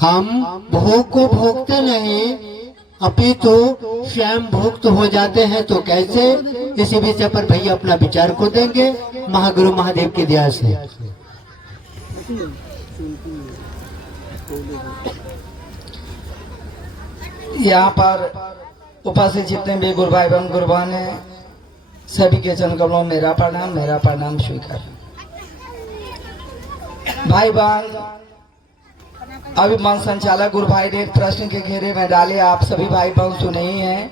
हम भोग को भोगते नहीं अपितु स्वयं भुक्त हो जाते हैं, तो कैसे? इसी विषय पर भैया अपना विचार को देंगे महागुरु महादेव की दया से। यहाँ पर उपस्थित जितने भी गुरु भाई एवं गुरु बहन हैं, सभी के चरण कमलों में मेरा प्रणाम स्वीकार। भाई बहन, अभी मन संचालक गुरु भाई ने एक प्रश्न के घेरे में डाले, आप सभी भाई बहन सुने ही हैं।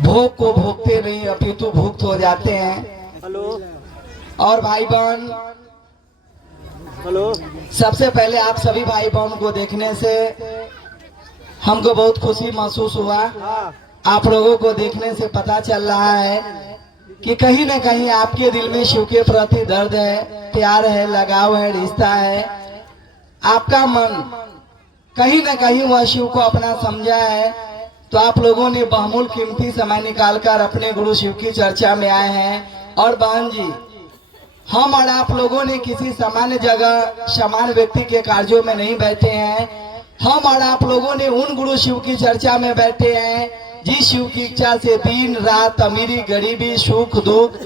भोग को भोगते नहीं अपितु भुक्त हो जाते हैं। हेलो। और भाई बहन, हेलो, सबसे पहले आप सभी भाई बहन को देखने से हमको बहुत खुशी महसूस हुआ। आप लोगों को देखने से पता चल रहा है कि कहीं न कहीं आपके दिल में शिव के प्रति दर्द है, प्यार है, लगाव है, रिश्ता है। आपका मन कहीं न कहीं वह शिव को अपना समझा है। तो आप लोगों ने बहुमूल्य कीमती समय निकालकर अपने गुरु शिव की चर्चा में आए हैं। और बहन जी, हम और आप लोगों ने किसी सामान्य जगह सामान्य व्यक्ति के कार्यों में नहीं बैठे हैं। हम और आप लोगों ने उन गुरु शिव की चर्चा में बैठे हैं जिस शिव की इच्छा से दिन रात, अमीरी गरीबी, सुख दुख,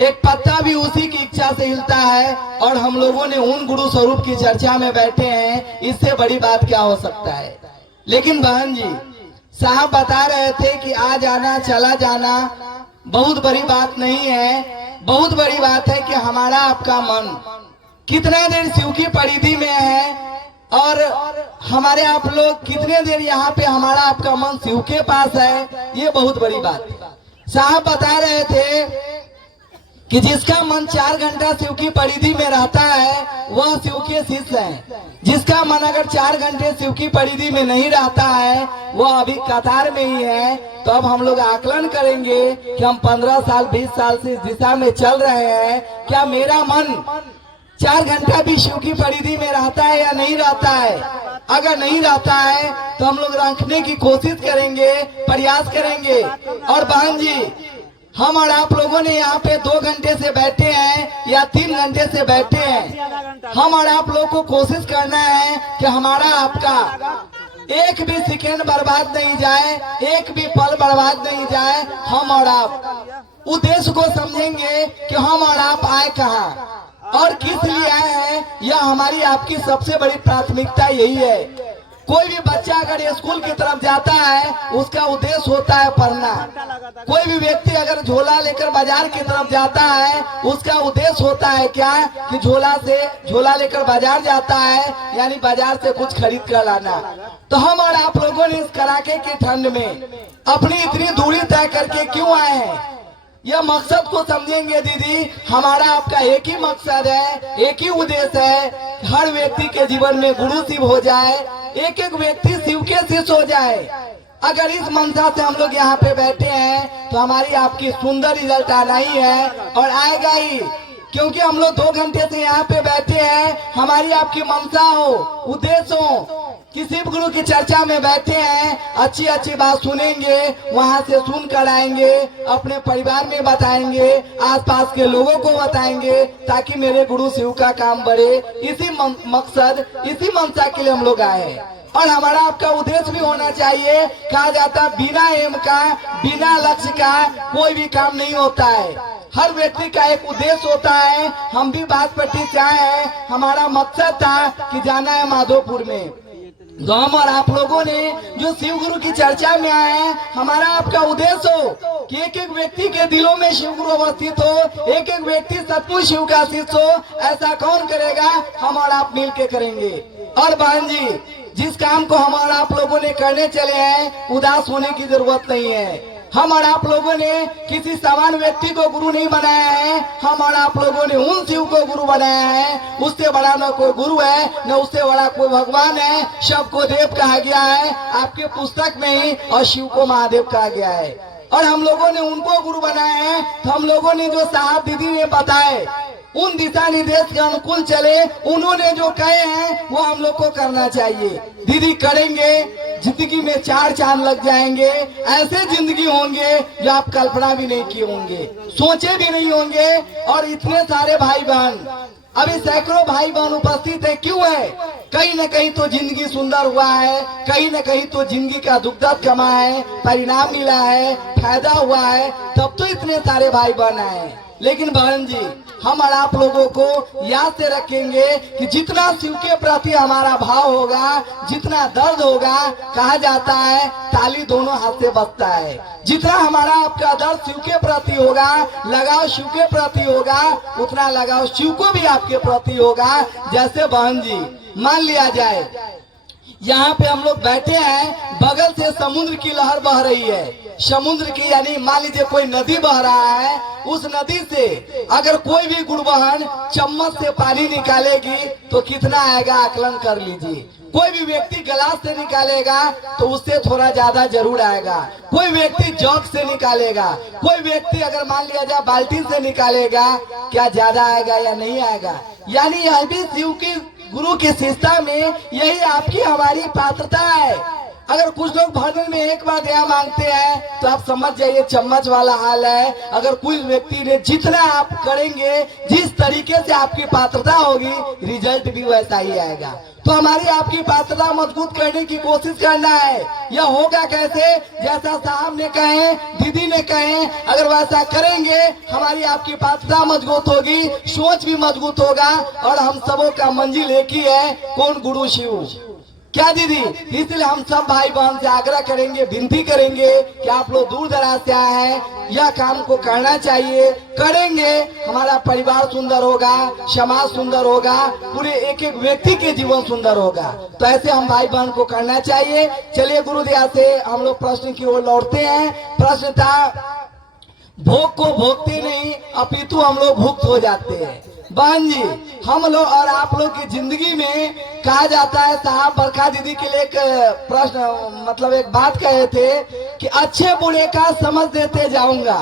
एक पत्ता भी उसी की इच्छा से हिलता है। और हम लोगों ने उन गुरु स्वरूप की चर्चा में बैठे हैं, इससे बड़ी बात क्या हो सकता है। लेकिन बहन जी, साहब बता रहे थे कि आ जाना चला जाना बहुत बड़ी बात नहीं है। बहुत बड़ी बात है कि हमारा आपका मन कितना देर शिव की परिधि में है और हमारे आप लोग कितने देर यहाँ पे हमारा आपका मन शिव के पास है, ये बहुत बड़ी बात। साहब बता रहे थे कि जिसका मन 4 घंटा शिव की परिधि में रहता है वह शिव के शिष्य है। जिसका मन अगर 4 घंटे शिव की परिधि में नहीं रहता है वह अभी कतार में ही है। तो अब हम लोग आकलन करेंगे कि हम 15 साल 20 साल से इस दिशा में चल रहे हैं, क्या मेरा मन 4 घंटा भी शिव की परिधि में रहता है या नहीं रहता है। अगर नहीं रहता है तो हम लोग रखने की कोशिश करेंगे, प्रयास करेंगे। और बहन जी, हम और आप लोगों ने यहाँ पे 2 घंटे से बैठे हैं या 3 घंटे से बैठे हैं, हम और आप लोग को कोशिश करना है कि हमारा आपका एक भी सेकेंड बर्बाद नहीं जाए, एक भी पल बर्बाद नहीं जाए। हम और आप उद्देश्य को समझेंगे कि हम और आप आए कहाँ और किस लिए आए हैं। यह हमारी आपकी सबसे बड़ी प्राथमिकता यही है। कोई भी बच्चा अगर स्कूल की तरफ जाता है उसका उद्देश्य होता है पढ़ना। कोई भी व्यक्ति अगर झोला लेकर बाजार की तरफ जाता है उसका उद्देश्य होता है क्या, कि झोला लेकर बाजार जाता है, यानी बाजार से कुछ खरीद कर लाना। तो हम और आप लोगों ने इस कड़ाके की ठंड में अपनी इतनी दूरी तय करके क्यों आए हैं, यह मकसद को समझेंगे दीदी। हमारा आपका एक ही मकसद है, एक ही उद्देश्य है, हर व्यक्ति के जीवन में गुरु शिव हो जाए, एक एक व्यक्ति शिव के शिष्य हो जाए। अगर इस मंशा से हम लोग यहाँ पे बैठे हैं तो हमारी आपकी सुंदर रिजल्ट आना ही है और आएगा ही, क्योंकि हम लोग 2 घंटे से यहाँ पे बैठे हैं। हमारी आपकी मंशा हो, उद्देश्य हो, किसी गुरु की चर्चा में बैठे हैं, अच्छी अच्छी बात सुनेंगे, वहाँ से सुन कर आएंगे, अपने परिवार में बताएंगे, आसपास के लोगों को बताएंगे, ताकि मेरे गुरु शिव का काम बढ़े। इसी मकसद, इसी मंशा के लिए हम लोग आए हैं। और हमारा आपका उद्देश्य भी होना चाहिए। कहा जाता है बिना एम का, बिना लक्ष्य का कोई भी काम नहीं होता है। हर व्यक्ति का एक उद्देश्य होता है। हम भी बागपट्टी से आए हैं, हमारा मकसद था कि जाना है माधोपुर में। तो हम और आप लोगों ने जो शिव गुरु की चर्चा में आए हैं, हमारा आपका उद्देश्य हो कि एक एक व्यक्ति के दिलों में शिव गुरु अवस्थित हो, एक एक व्यक्ति सचमुच शिव का शिष्य हो। ऐसा कौन करेगा, हम और आप मिल के करेंगे। और बहन जी, जिस काम को हम और आप लोगों ने करने चले हैं उदास होने की जरूरत नहीं है। हम और आप लोगों ने किसी सामान्य व्यक्ति को गुरु नहीं बनाया है, हम और आप लोगों ने उन शिव को गुरु बनाया है। उससे बड़ा न कोई गुरु है, न उससे बड़ा कोई भगवान है। सबको देव कहा गया है आपके पुस्तक में ही, और शिव को महादेव कहा गया है। और हम लोगों ने उनको गुरु बनाया है। तो हम लोगों ने जो साहब दीदी ने बताए उन दिशा निर्देश के अनुकूल चले, उन्होंने जो कहे हैं वो हम लोग को करना चाहिए। दीदी करेंगे, जिंदगी में 4 चांद लग जाएंगे। ऐसे जिंदगी होंगे जो आप कल्पना भी नहीं किए होंगे, सोचे भी नहीं होंगे। और इतने सारे भाई बहन अभी सैकड़ों भाई बहन उपस्थित है, क्यों है? कहीं न कहीं तो जिंदगी सुंदर हुआ है, कहीं न कहीं तो जिंदगी का दुख दर्द कमा है, परिणाम मिला है, फायदा हुआ है, तब तो इतने सारे भाई बहन आए। लेकिन बहन जी, हम और आप लोगों को याद से रखेंगे कि जितना शिव के प्रति हमारा भाव होगा, जितना दर्द होगा, कहा जाता है ताली दोनों हाथ से बजता है। जितना हमारा आपका दर्द शिव के प्रति होगा, लगाव शिव के प्रति होगा, उतना लगाव शिव को भी आपके प्रति होगा। जैसे बहन जी, मान लिया जाए यहाँ पे हम लोग बैठे हैं, बगल से समुद्र की लहर बह रही है। समुद्र की यानी मान लीजिए कोई नदी बह रहा है, उस नदी से अगर कोई भी गुड़बहन चम्मच से पानी निकालेगी तो कितना आएगा आकलन कर लीजिए। कोई भी व्यक्ति गिलास से निकालेगा तो उससे थोड़ा ज्यादा जरूर आएगा। कोई व्यक्ति जग से निकालेगा, कोई व्यक्ति अगर मान लिया जाए बाल्टी से निकालेगा, क्या ज्यादा आएगा या नहीं आएगा? यानी यह भी शिव की गुरु की शिष्टता में यही आपकी हमारी पात्रता है। अगर कुछ लोग भजन में एक बार दया मांगते हैं तो आप समझ जाइए चम्मच वाला हाल है। अगर कोई व्यक्ति ने जितना आप करेंगे, जिस तरीके से आपकी पात्रता होगी, रिजल्ट भी वैसा ही आएगा। तो हमारी आपकी पात्रता मजबूत करने की कोशिश करना है। यह होगा कैसे? जैसा साहब ने कहे, दीदी ने कहे, अगर वैसा करेंगे हमारी आपकी पात्रता मजबूत होगी, सोच भी मजबूत होगा और हम सबों का मंजिल एक ही है, कौन? गुरु शिव। क्या दीदी? इसलिए हम सब भाई बहन से आग्रह करेंगे, विनती करेंगे कि आप लोग दूर दराज से आए हैं, यह काम को करना चाहिए। करेंगे हमारा परिवार सुंदर होगा, समाज सुंदर होगा, पूरे एक एक व्यक्ति के जीवन सुंदर होगा। तो ऐसे हम भाई बहन को करना चाहिए। चलिए गुरुदया से हम लोग प्रश्न की ओर लौटते हैं। प्रश्न था, भोग को भोगते नहीं अपितु हम लोग भुक्त हो जाते हैं। बहन जी, हम लोग और आप लोग की जिंदगी में कहा जाता है, साहब बरखा दीदी के लिए एक प्रश्न मतलब एक बात कहे थे कि अच्छे बुरे का समझ देते जाऊंगा,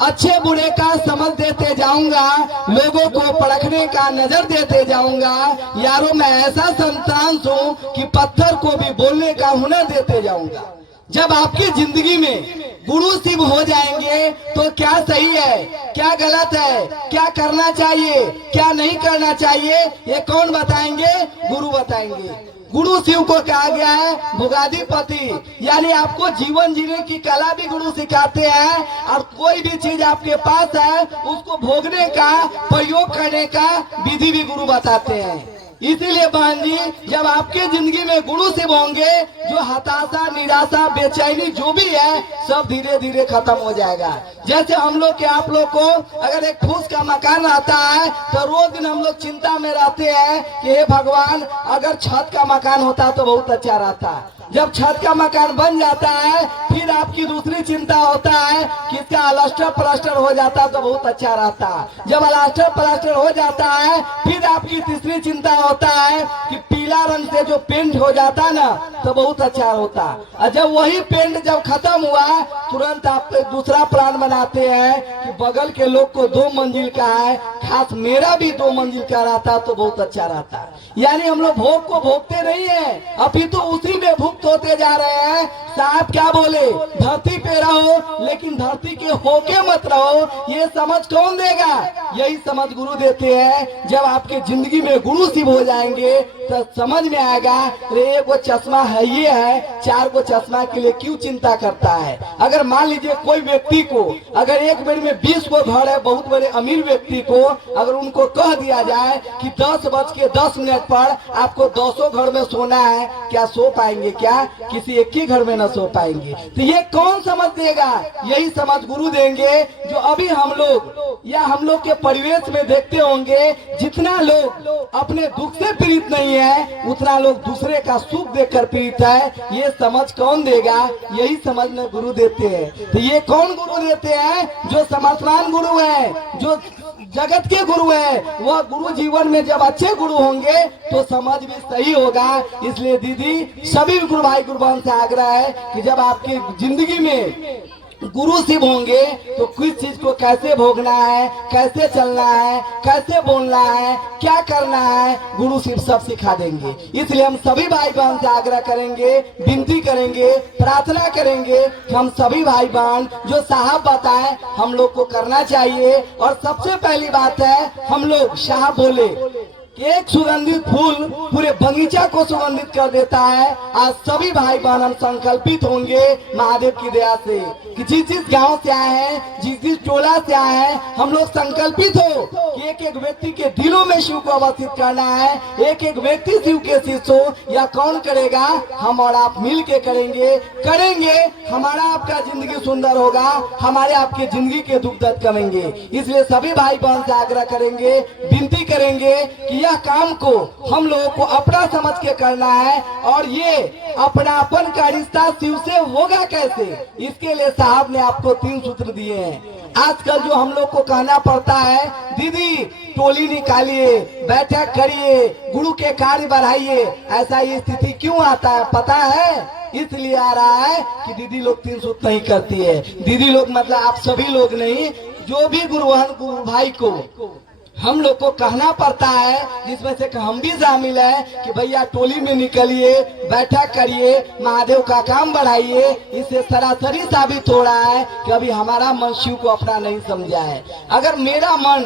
अच्छे बुरे का समझ देते जाऊंगा, लोगों को परखने का नजर देते जाऊंगा। यारों मैं ऐसा संतान हूँ कि पत्थर को भी बोलने का हुनर देते जाऊंगा। जब आपकी जिंदगी में गुरु शिव हो जाएंगे तो क्या सही है, क्या गलत है, क्या करना चाहिए, क्या नहीं करना चाहिए, ये कौन बताएंगे? गुरु बताएंगे। गुरु शिव को कहा गया है भोगाधिपति, यानी आपको जीवन जीने की कला भी गुरु सिखाते हैं और कोई भी चीज आपके पास है उसको भोगने का, प्रयोग करने का विधि भी गुरु बताते हैं। इसीलिए बहन जी, जब आपके जिंदगी में गुरु शिव होंगे, जो हताशा, निराशा, बेचैनी जो भी है सब धीरे धीरे खत्म हो जाएगा। जैसे हम लोग के आप लोग को अगर एक फूस का मकान रहता है तो रोज दिन हम लोग चिंता में रहते हैं कि हे भगवान, अगर छत का मकान होता तो बहुत अच्छा रहता। जब छत का मकान बन जाता है फिर आपकी दूसरी चिंता होता है कि इसका अलास्टर प्लास्टर हो जाता तो बहुत अच्छा रहता। जब अलास्टर प्लास्टर हो जाता है फिर आपकी तीसरी चिंता होता है कि पीला रंग से जो पेंट हो जाता ना तो बहुत अच्छा होता। और जब वही पेंट जब खत्म हुआ तुरंत आप दूसरा प्लान बनाते हैं कि बगल के लोग को 2 मंजिल का है, खास मेरा भी 2 मंजिल का रहता तो बहुत अच्छा रहता। यानी हम लोग भोग को भोगते नहीं है, अभी तो उसी में भुक्त होते जा रहे हैं। साहब क्या बोले? धरती पे रहो लेकिन धरती के होके मत रहो। ये समझ कौन देगा? यही समझ गुरु देते हैं। जब आपके जिंदगी में गुरु शिव हो जाएंगे तो समझ में आएगा, एक वो चश्मा है ये है, 4 को चश्मा के लिए क्यों चिंता करता है। अगर मान लीजिए कोई व्यक्ति को अगर एक बेर में 20 को घर है, बहुत बड़े अमीर व्यक्ति को अगर उनको कह दिया जाए कि 10:10 पर आपको 200 घर में सोना है, क्या सो पाएंगे? क्या किसी एक ही घर में न सो पाएंगे? तो ये कौन समझ देगा? यही समझ गुरु देंगे। जो अभी हम लोग या हम लोग के परिवेश में देखते होंगे, जितना लोग अपने दुख से पीड़ित नहीं है उतना लोग दूसरे का सुख देखकर पीड़ित है। ये समझ कौन देगा? यही समझ में गुरु देते हैं। तो ये कौन गुरु देते हैं? जो समर्थमान गुरु है, जो जगत के गुरु है। वह गुरु जीवन में जब अच्छे गुरु होंगे तो समझ भी सही होगा। इसलिए दीदी, सभी गुरु भाई गुरु बहन से आग्रह है कि जब आपकी जिंदगी में गुरु शिव होंगे तो किस चीज को कैसे भोगना है, कैसे चलना है, कैसे बोलना है, क्या करना है, गुरु शिव सब सिखा देंगे। इसलिए हम सभी भाई बहन से आग्रह करेंगे, विनती करेंगे, प्रार्थना करेंगे कि हम सभी भाई बहन जो साहब बताएं हम लोग को करना चाहिए। और सबसे पहली बात है, हम लोग साहब बोले एक सुगंधित फूल पूरे बगीचा को सुगंधित कर देता है। आज सभी भाई बहन हम संकल्पित होंगे महादेव की दया से कि जिस गांव से आए हैं, जिस टोला से आए हैं, हम लोग संकल्पित हो कि एक एक व्यक्ति के दिलों में शिव को अवस्थित करना है। एक एक व्यक्ति शिव के शिष्य हो, या कौन करेगा? हम और आप मिल के करेंगे हमारा आपका जिंदगी सुंदर होगा, हमारे आपके जिंदगी के दुख दर्द कमेंगे। इसलिए सभी भाई बहन से आग्रह करेंगे, विनती करेंगे कि यह काम को हम लोगों को अपना समझ के करना है। और ये अपनापन का रिश्ता शिव से होगा कैसे, इसके लिए साहब ने आपको 3 सूत्र दिए हैं। आजकल जो हम लोग को कहना पड़ता है, दीदी टोली निकालिए, बैठक करिए, गुरु के कार्य बढ़ाइए, ऐसा ये स्थिति क्यों आता है पता है? इसलिए आ रहा है कि दीदी लोग 3 सूत्र नहीं करती है। दीदी लोग मतलब आप सभी लोग नहीं, जो भी गुरु भाई को हम लोग को कहना पड़ता है, जिसमें से हम भी शामिल है कि भैया टोली में निकलिए, बैठक करिए, महादेव का काम बढ़ाइए। इससे सरासरी साबित हो रहा है कि अभी हमारा मन शिव को अपना नहीं समझा है। अगर मेरा मन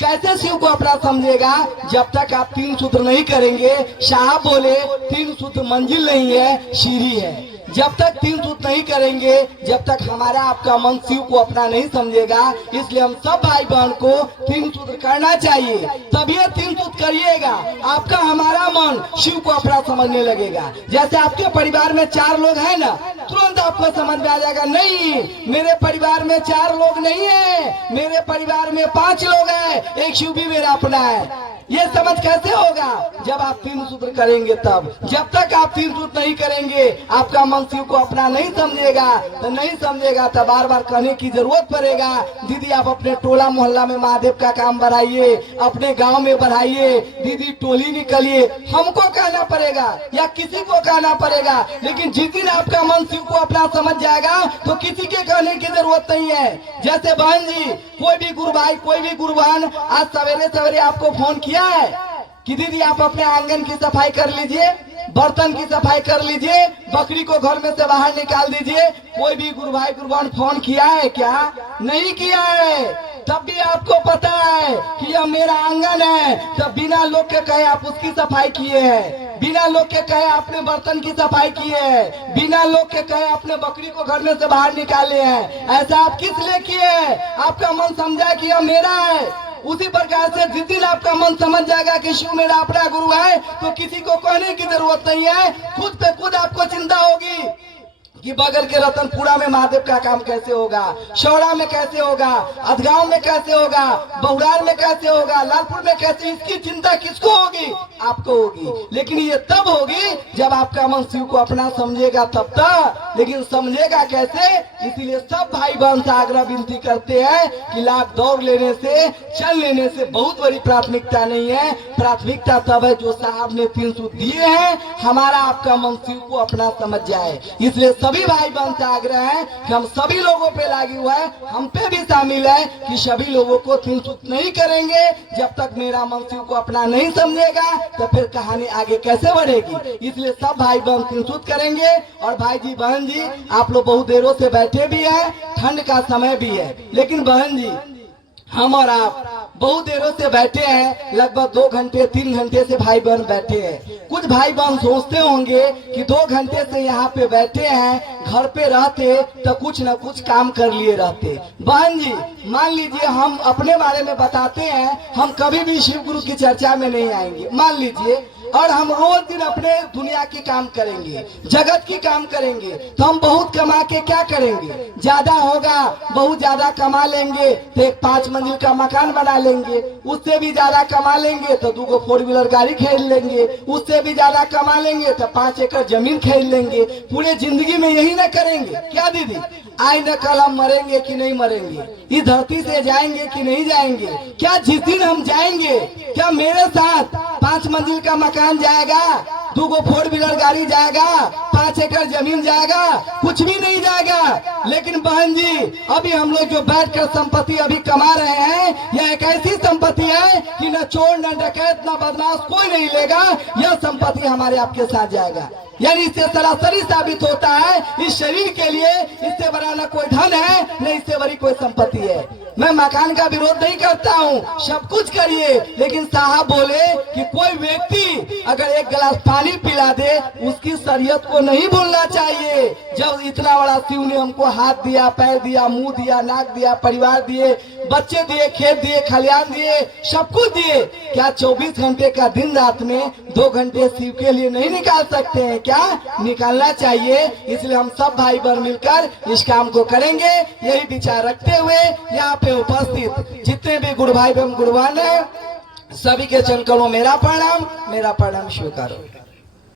कैसे शिव को अपना समझेगा? जब तक आप 3 सूत्र नहीं करेंगे। साहब बोले 3 सूत्र मंजिल नहीं है, सीढ़ी है। जब तक 3 सूत्र नहीं करेंगे, जब तक हमारा आपका मन शिव को अपना नहीं समझेगा। इसलिए हम सब भाई बहन को 3 सूत्र करना चाहिए, तभी 3 सूत्र करिएगा, आपका हमारा मन शिव को अपना समझने लगेगा। जैसे आपके परिवार में 4 लोग हैं ना, तुरंत आपको समझ में आ जाएगा, नहीं मेरे परिवार में 4 लोग नहीं है, मेरे परिवार में 5 लोग हैं, एक शिव भी मेरा अपना है। ये समझ कैसे होगा? जब आप 3 सूत्र करेंगे तब। जब तक आप 3 सूत्र नहीं करेंगे, आपका मन शिव को अपना नहीं समझेगा। तो नहीं समझेगा तो बार बार कहने की जरूरत पड़ेगा, दीदी आप अपने टोला मोहल्ला में महादेव का काम बढ़ाइए, अपने गांव में बढ़ाइए, दीदी टोली निकलिए। हमको कहना पड़ेगा या किसी को कहना पड़ेगा, लेकिन जिस दिन आपका मन शिव को अपना समझ जाएगा तो किसी के कहने की जरूरत नहीं है। जैसे बहन जी, कोई भी गुरु भाई, कोई भी गुरु बहन आज सवेरे सवेरे आपको फोन किया है कि दीदी आप अपने आंगन की सफाई कर लीजिए, बर्तन की सफाई कर लीजिए, बकरी को घर में से बाहर निकाल दीजिए। कोई भी गुरु भाई गुरु बहन फोन किया है क्या? नहीं किया है। तब भी आपको पता है कि यह मेरा आंगन है, तब बिना लोग के कहे आप उसकी सफाई किए हैं, बिना लोग के कहे आपने बर्तन की सफाई किए हैं, बिना लोग के कहे आपने बकरी को घर में से बाहर निकाले हैं। ऐसा आप किस लिए किए हैं? आपका मन समझा कि यह मेरा है। उसी प्रकार से जिस दिन आपका मन समझ जाएगा कि शिव मेरा अपना गुरु है, तो किसी को कहने की जरूरत नहीं है। खुद पे खुद आपको चिंता होगी कि बगल के रतनपुरा में महादेव का काम कैसे होगा, शौड़ा में कैसे होगा, अधगांव में कैसे होगा, बहुरार में कैसे होगा, लालपुर में कैसे। इसकी चिंता किसको होगी? आपको होगी। लेकिन ये तब होगी जब आपका मन शिव को अपना समझेगा, तब तक। लेकिन समझेगा कैसे? इसीलिए सब भाई बहन से आग्रह विनती करते हैं कि लाख दौड़ लेने से, चल लेने से बहुत बड़ी प्राथमिकता नहीं है। प्राथमिकता तब है जो साहब ने 3 सूत्र दिए हैं, हमारा आपका मन शिव को अपना समझ जाए। इसलिए सभी भाई बहन से आग्रह है कि हम सभी लोगों पे लागू हुआ है, हम पे भी शामिल है कि सभी लोगों को 3 सूत्र नहीं करेंगे। जब तक मेरा मन शिव को अपना नहीं समझेगा तो फिर कहानी आगे कैसे बढ़ेगी? इसलिए सब भाई बहन 3 सूत्र करेंगे। और भाई जी बहन जी, आप लोग बहुत देरों से बैठे भी हैं, ठंड का समय भी है, लेकिन बहन जी हम और आप बहुत देरों से बैठे हैं, लगभग 2 घंटे 3 घंटे से भाई बहन बैठे हैं। कुछ भाई बहन सोचते होंगे कि 2 घंटे से यहाँ पे बैठे हैं, घर पे रहते तो कुछ न कुछ काम कर लिए रहते। बहन जी मान लीजिए हम अपने बारे में बताते हैं, हम कभी भी शिव गुरु की चर्चा में नहीं आएंगे मान लीजिए, और हम रोज दिन अपने दुनिया की काम करेंगे, जगत की काम करेंगे, तो हम बहुत कमा के क्या करेंगे? ज्यादा होगा, बहुत ज्यादा कमा लेंगे तो एक 5 मंजिल का मकान बना लेंगे, उससे भी ज्यादा कमा लेंगे तो 2 4 व्हीलर गाड़ी खरीद लेंगे, उससे भी ज्यादा कमा लेंगे तो 5 एकड़ जमीन खरीद लेंगे। पूरे जिंदगी में यही ना करेंगे क्या दीदी? आए न कल हम मरेंगे कि नहीं मरेंगे, इस धरती से जाएंगे कि नहीं जाएंगे? क्या जिस दिन हम जाएंगे, क्या मेरे साथ 5 मंजिल का मकान जाएगा, 2 गो 4 व्हीलर गाड़ी जाएगा, 5 एकड़ जमीन जाएगा, कुछ भी नहीं जाएगा। लेकिन बहन जी अभी हम लोग जो बैठकर संपत्ति अभी कमा रहे हैं, यह एक ऐसी संपत्ति है कि न चोर न डकैत न बदमाश कोई नहीं लेगा। यह संपत्ति हमारे आपके साथ जाएगा। यानी इससे सरासरी साबित होता है इस शरीर के लिए इससे बड़ा न कोई धन है न इससे बड़ी कोई संपत्ति है। मैं मकान का विरोध नहीं करता हूँ, सब कुछ करिए, लेकिन साहब बोले कि कोई व्यक्ति अगर एक गिलास पानी पिला दे उसकी शरीयत को नहीं भूलना चाहिए। जब इतना बड़ा शिव ने हमको हाथ दिया, पैर दिया, मुंह दिया, नाक दिया, परिवार दिए, बच्चे दिए, खेत दिए, खलियान दिए, सब कुछ दिए, क्या 24 घंटे का दिन रात में 2 घंटे शिव के लिए नहीं निकाल सकते हैं? क्या निकालना चाहिए। इसलिए हम सब भाई बहन मिलकर इस काम को करेंगे। यही विचार रखते हुए यहाँ पे उपस्थित जितने भी गुरु भाई एवं गुरुवान है, सभी के चरण करो मेरा प्रणाम स्वीकारो।